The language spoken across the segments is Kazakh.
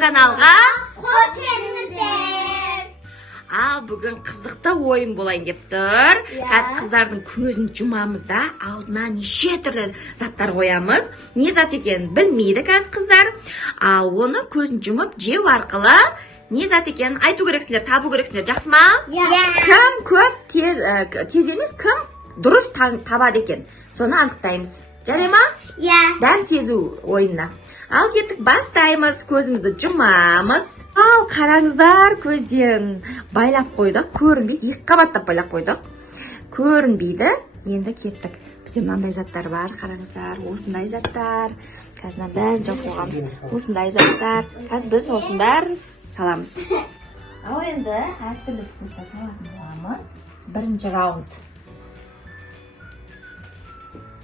каналға қош келдіңіздер. бүгін қызықты ойын болайын деп тұр. Иә. Қазір қыздардың көзін жұмамыз да алдына неше түрлі заттар қоямыз. Не зат екенін білмейді қазір қыздар. Ал оны көзін жұмып жеу арқылы не зат екенін айту керексіңдер, табу керексіңдер. Жақсы ма? Кім көп тез емес, кім дұрыс табады екен. Соны анықтаймыз. Жарай ма? Дәм сезу ойынына. Ал кеттік, бастаймыз. Көзімізді жұмамыз. Ал қараңыздар, көздерін байлап қойдық. Көрінбейді. Екі қабаттап байлап қойдық. Көрінбейді. Енді кеттік. Бізде мынандай заттар бар. Қараңыздар, осындай заттар. Қазір бәрін жауып қойғанбыз. Осындай заттар. Қазір біз осының бәрін саламыз. Ал енді әртүрлі вкуста салатын боламыз. Бірінші раунд.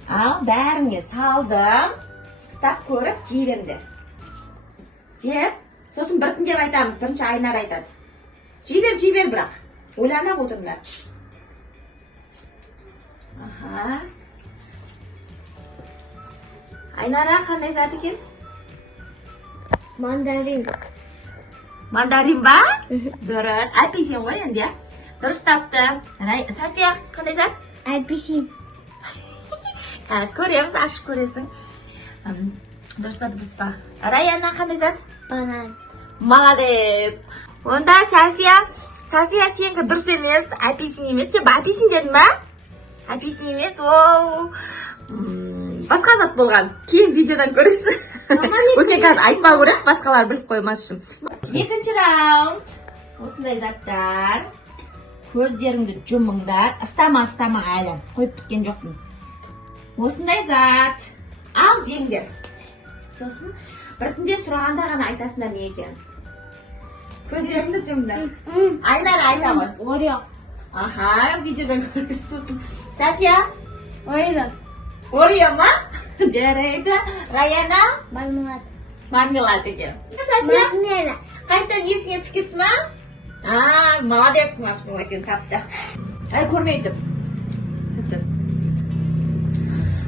Ал бәріне салдым. Қыстап көріп жей беріңдер. Жеп, сосын біртіндеп айтамыз. Бірінші Айнар айтады. Жей бер бірақ. Ойланып отырыңдар. Айнара қандай зат екен? Мандарин. Мандарин ба? Дұрыс. Апельсин ғой енді. Дұрыс тапты. София қандай зат? Апельсин. Қазір көреміз, ашып көресің. Дұрыс па, дұрыс па? Раяна қандай зат? Банан. Молодец. Онда София сенің дұрыс емес, апельсин емес. Сен апельсин дедің ба? Апельсин емес, ол басқа зат болған. Кейін видеодан көресің. Өте қазір айтпау керек, басқалар біліп қоймас үшін. Екінші раунд. Осындай заттар. Көздеріңді жұмыңдар. Ыстама әлі. Қойып біткен жоқпын. Осындай зат. Ал жеңдер. Сосын біртіндеп сұрағанда ғана айтасыңдар не екен. Көздеріңді жұмыңдар. Айнар айтамыз. Орео. Видеодан көресіз. Сосын София? Орео ма? Жарайды. Раяна? Мармелад екен. София? Мармелад. Қайтадан есіңе түскетті ма? Молодец, маршмеллоу екен тапты. Көрмейді.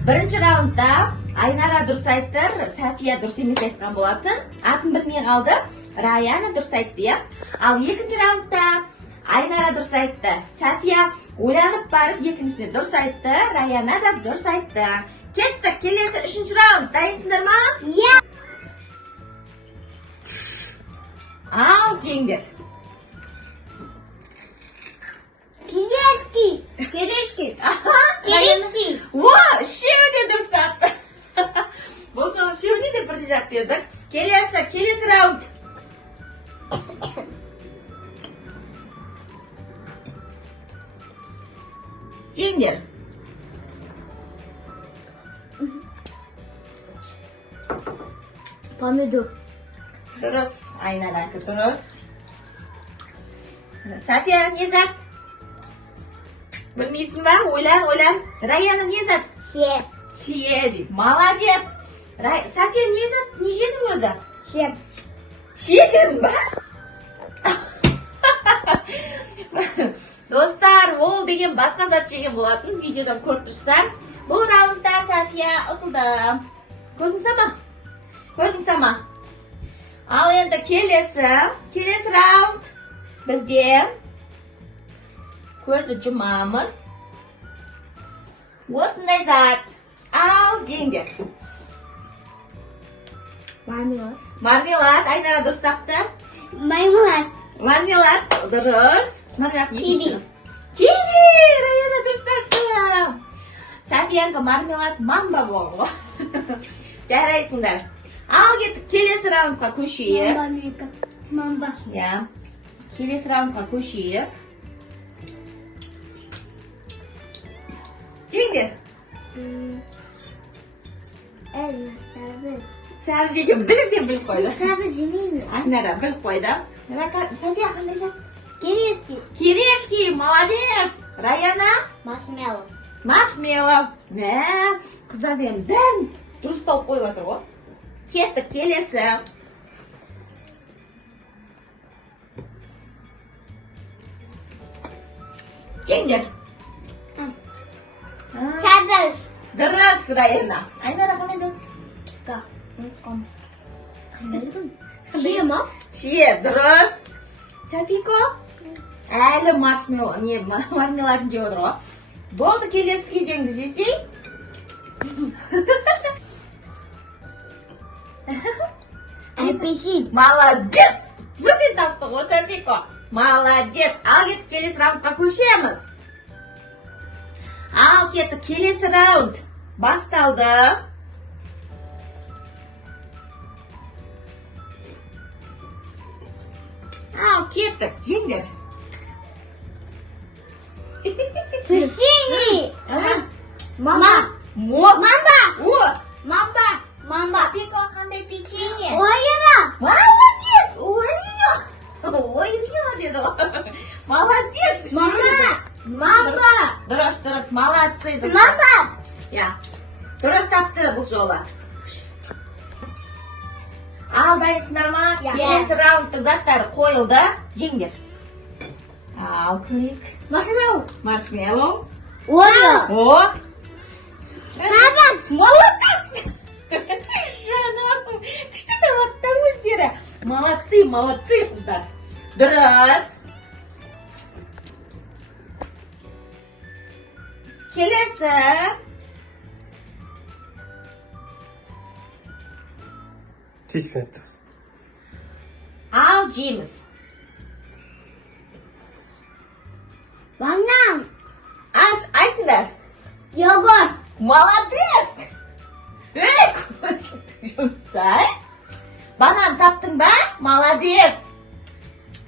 Бірінші раундта Айнара дұрыс айтты, София дұрыс емес айтқан болатын. Атын білмей қалды. Раяна дұрыс айтты, иә. Ал екінші раундта Айнара дұрыс айтты. София ойланып барып екіншісіне дұрыс айтты. Раяна да дұрыс айтты. Кеттік, келесі үшінші раунд. Дайынсыңдар ма? Иә. Ал жеңдер. Келешки. Үшеуі де дұрыс тапты. Бұл жолы үшеуіне де бірдей зат бердік. Келесі раунд. Жеңдер. Помидор. Дұрыс. Айнаракі дұрыс. София, не зат? Білмейсің ба? Ойлан. Раяна не зат? Шие дейді. Молодец. София не зат? Не жедің өзі? Шие жедің ба? Достар, ол деген басқа зат жеген болатын. Видеодан көріп тұрсыздар. Бұл раундта София ұтылды. Көзің сама. Ал енді келесі раунд. Бізде көзді жұмамыз. Осындай зат. Ал жеңдер. Мармелад. Айнара дұрыс тапты. Мармелад. Дұрыс. Киви. Раяна дұрыс тапты. Софияңға мармелад мамба болу. Жарайсыңдар. Ал кеттік, келесі раундқа көшейік. Келесі раундқа көшейік. Жеңдер. Сәбіз екен бірден біліп қойды. Сәбіз жемеймін. Айнара біліп қойды. София қандай зат? Келешки. Молодец. Раяна? Маршмеллоу. Қыздар деген бәрін дұрыс тауып қойып отыр ғой. Кеттік, келесі. Жеңдер. Сәбіз. Дұрыс, Раяна. Айнара қандай зат? Unutkan. Шие ма? Шие, дұрыс. Сәпико? Әлі мармеладын жеп отыр ғой. Болды, келесі кезеңді жесей. Апельсин. Молодец! Бірден таптық ғой, Сәпико. Молодец! Ал кеттік, келесі раундқа көшеміз. Ал кеттік, келесі раунд. Басталды. Ал кеттік, жеңдер. Печенье. Мама. Мамба! О! Мамба. Мамба. Сәпико, қандай печенье? Ойына. Молодец! Орео! Орео деді ғой. Молодец! Мама. Мамба. Дұрыс, молодцы. Мамба. Я. Дұрыс тапты бұл жолы. Ал дайынсыңдар ма? Я. Келесі раундтың заттары қойылды. Жеңдер. Ал көрейік. Маршмеллоу. Орео. О! Сабас. Молодец! Жаным. Күшті табатты өздері. Молодцы, қыздар. Дұрыс. Келесі. Тиснет. Ал жейміз. Банан. Аш, айтыңдар. Йогурт. Молодец! Жұмсай. Банан таптың ба? Молодец!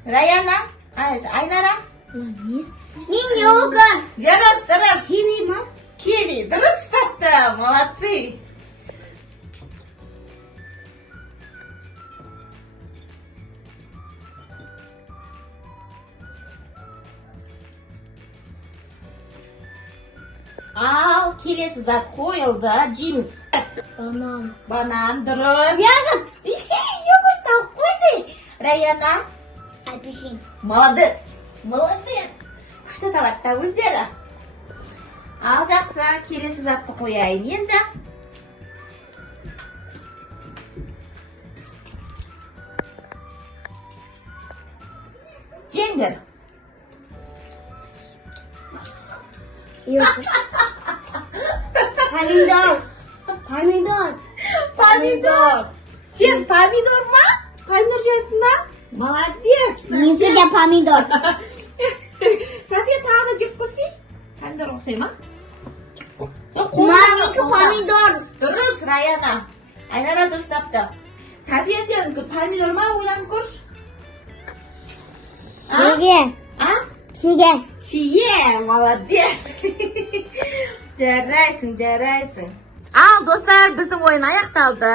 Раяна, Айнара. Мен йогурт. Дұрыс. Киви ма? Киви, дұрыс тапты. Молодцы. Ал, келесі зат қойылды. Жейміз. Банан. Банан, дұрыс. Йогурт. Йогурт тауып қойды. Раяна. Апельсин. Молодец. Күшті табатта өздері. Ал жақсы, келесі затты қояйын енді. Жеңдер. Йогурт. Помидор. Сен помидор ма? Помидор жейтсің ба? Молодец. Менікі де помидор. София тағы да жеп көрсей. Помидор ұқсай ма? Менікі помидор. Дұрыс, Раяна. Айнара дұрыс тапты. София сенікі помидор ма? Ойланып көрші. Шеге. А? Шеге. Шие, молодец. Жарайсың. Ал, достар, біздің ойын аяқталды.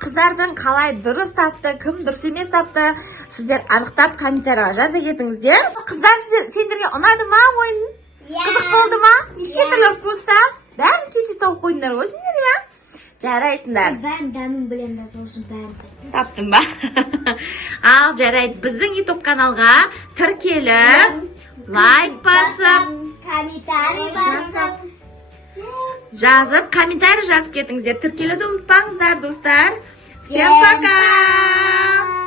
Қыздардың қалай дұрыс тапты, кім дұрыс емес тапты, сіздер анықтап комментарияға жаза кетіңіздер. Қыздар, сендерге ұнады ма ойын? Қызық болды ма? Неше түрлі вкуста? Бәрін кесе тауып қойыңдар ғой сендер, я? Жарайсыңдар. Бәрін дәмін білем де сосын бәрін. Таптың ба? Ал, жарайды. Біздің YouTube каналға тіркеліп, лайк басып, Комментарий басып. жазып, комментарий жазып кетіңіздер. Тіркелуді ұмытпаңыздар, достар. Всем пока!